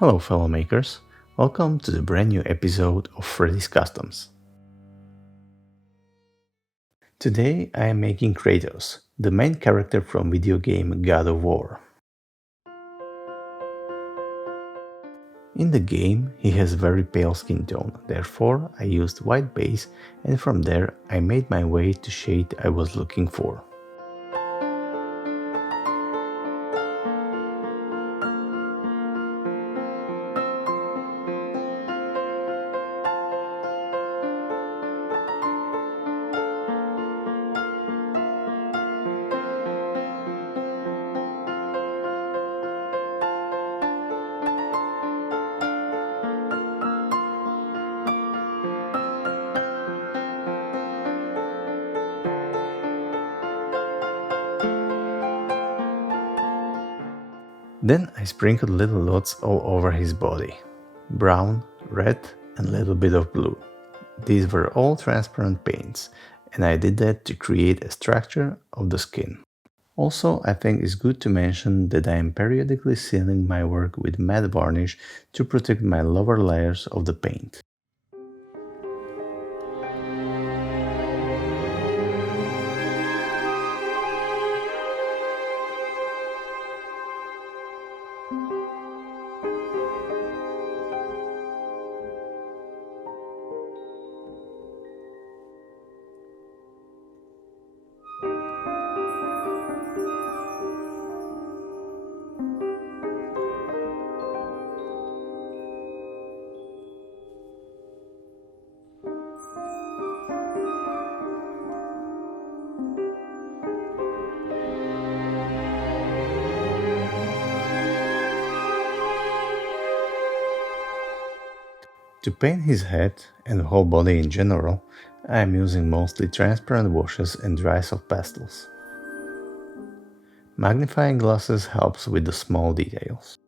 Hello, fellow makers. Welcome to the brand new episode of Freddy's Customs. Today I am making Kratos, the main character from video game God of War. In the game, he has very pale skin tone, therefore I used white base, and from there I made my way to shade I was looking for. Then I sprinkled little dots all over his body. Brown, red and a little bit of blue. These were all transparent paints, and I did that to create a structure of the skin. Also, I think it's good to mention that I am periodically sealing my work with matte varnish to protect my lower layers of the paint. To paint his head and whole body in general, I am using mostly transparent washes and dry soft pastels. Magnifying glasses helps with the small details.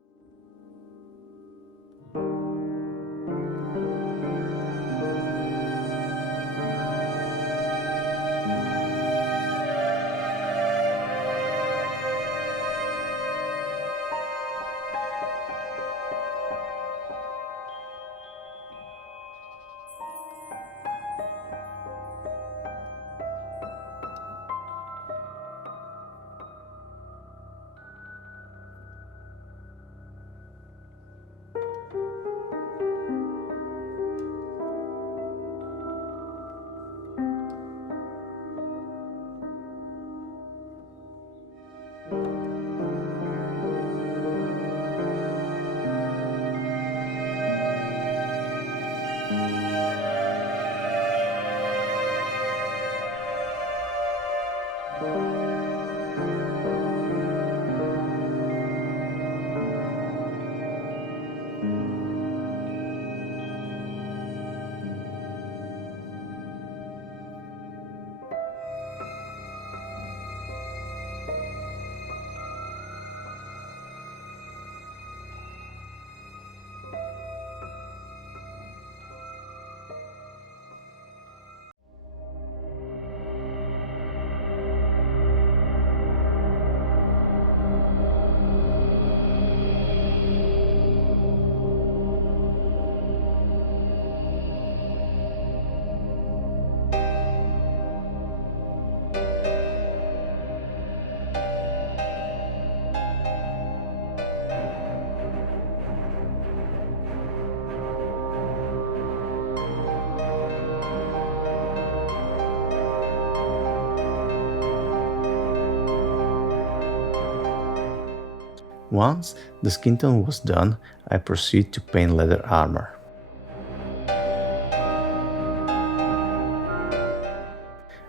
Once the skin tone was done, I proceed to paint leather armor.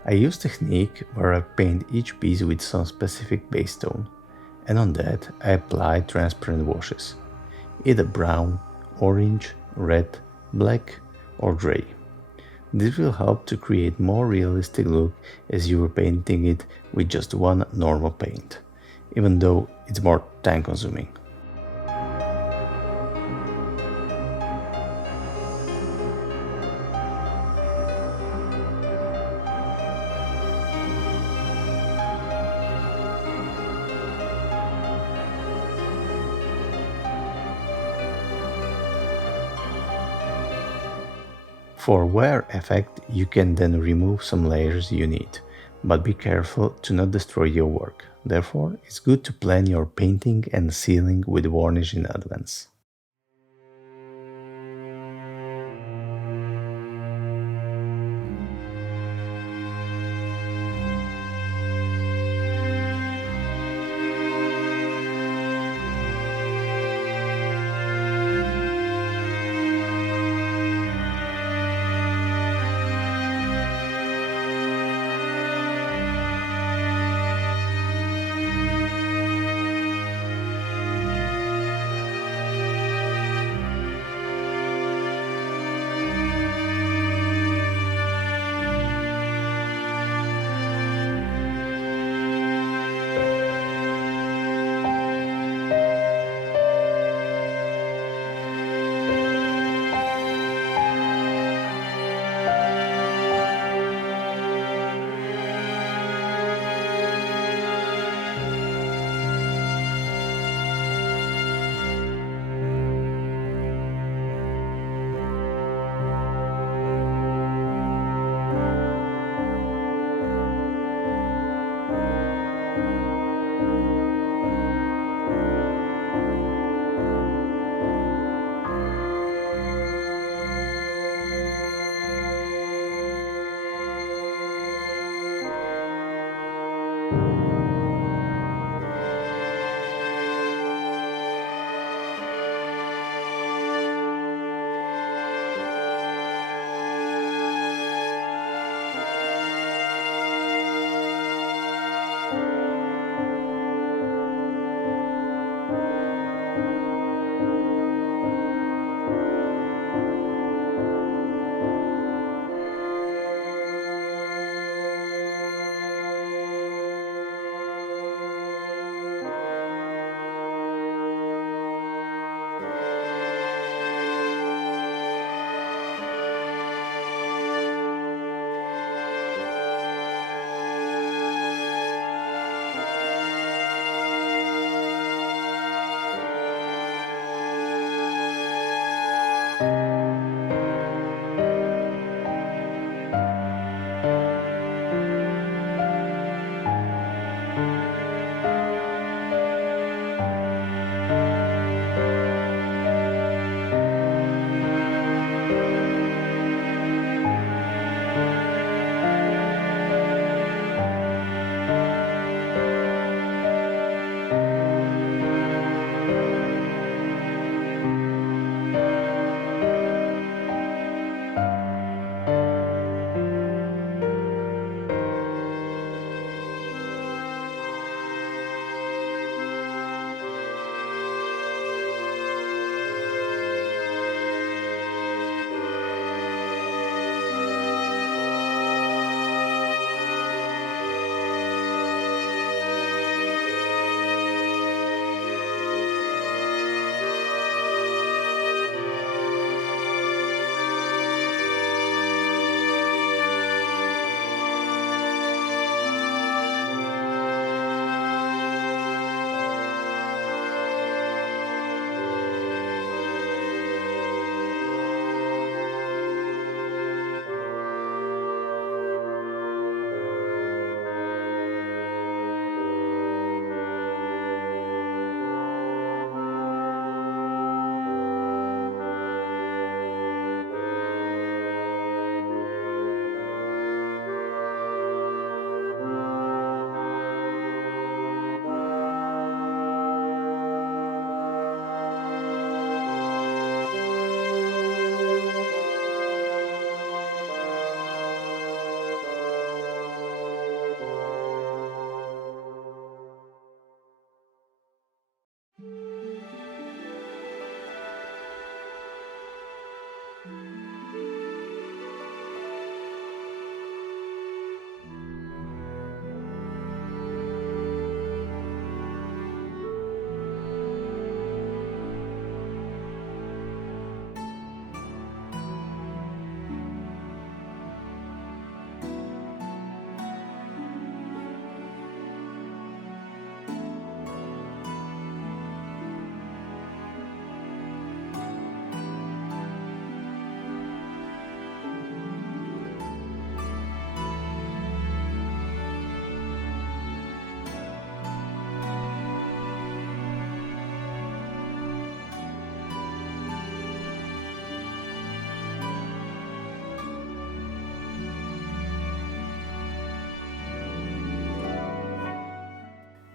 I use technique where I paint each piece with some specific base tone, and on that I apply transparent washes, either brown, orange, red, black or grey. This will help to create more realistic look as you were painting it with just one normal paint, even though it's more time consuming. For wear effect, you can then remove some layers you need, but be careful to not destroy your work. Therefore, it's good to plan your painting and sealing with varnish in advance.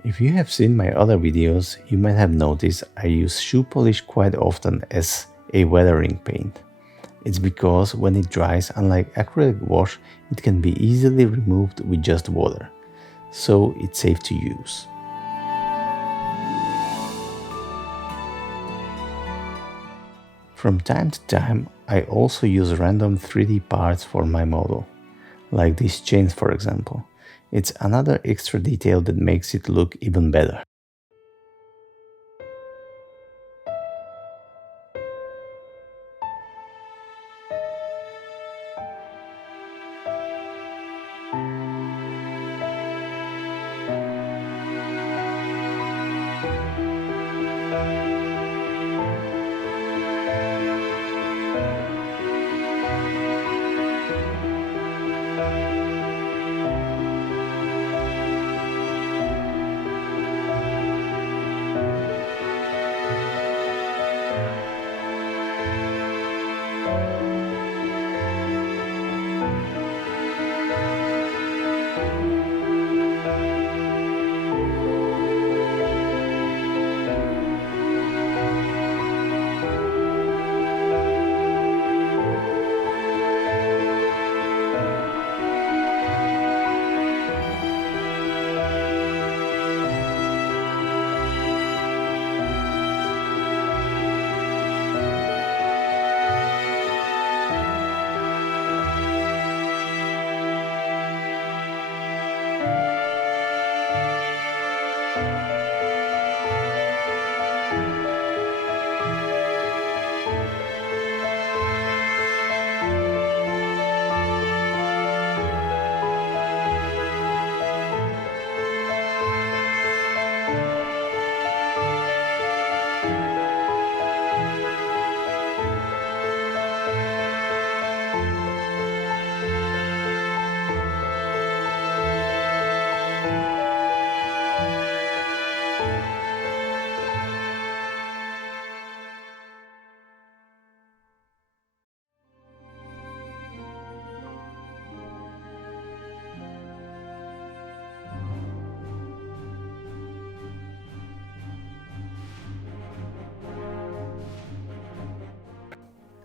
If you have seen my other videos, you might have noticed I use shoe polish quite often as a weathering paint. It's because when it dries, unlike acrylic wash, it can be easily removed with just water, so it's safe to use. From time to time, I also use random 3D parts for my model, like these chains for example. It's another extra detail that makes it look even better.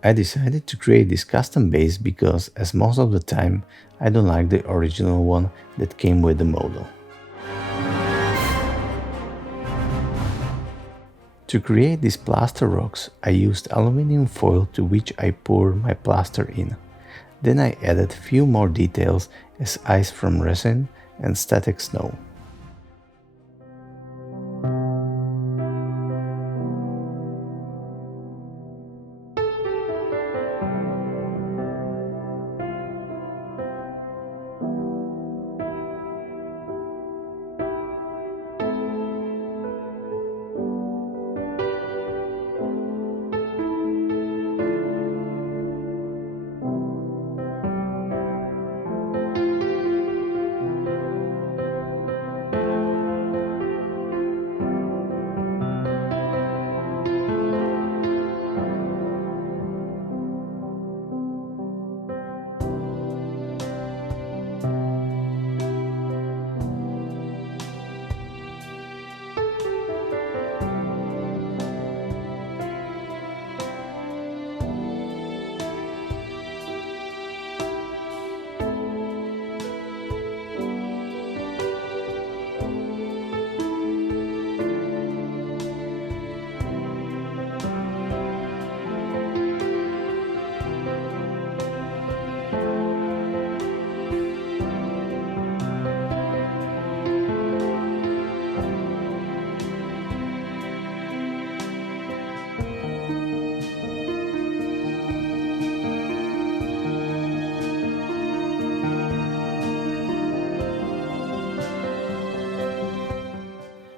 I decided to create this custom base because, as most of the time, I don't like the original one that came with the model. To create these plaster rocks, I used aluminum foil to which I poured my plaster in. Then I added few more details as ice from resin and static snow.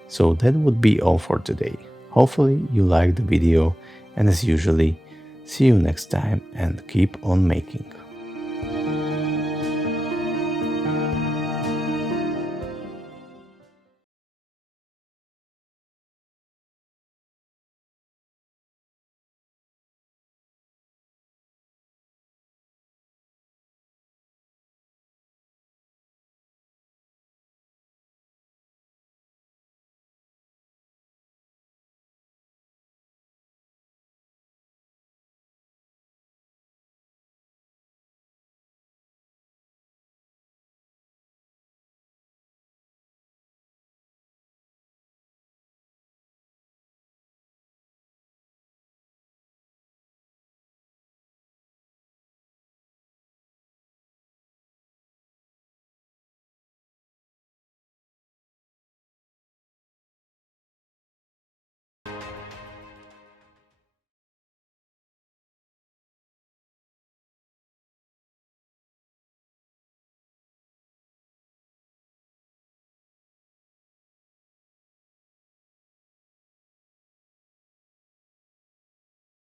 So that would be all for today. Hopefully you liked the video, and as usually, see you next time and keep on making.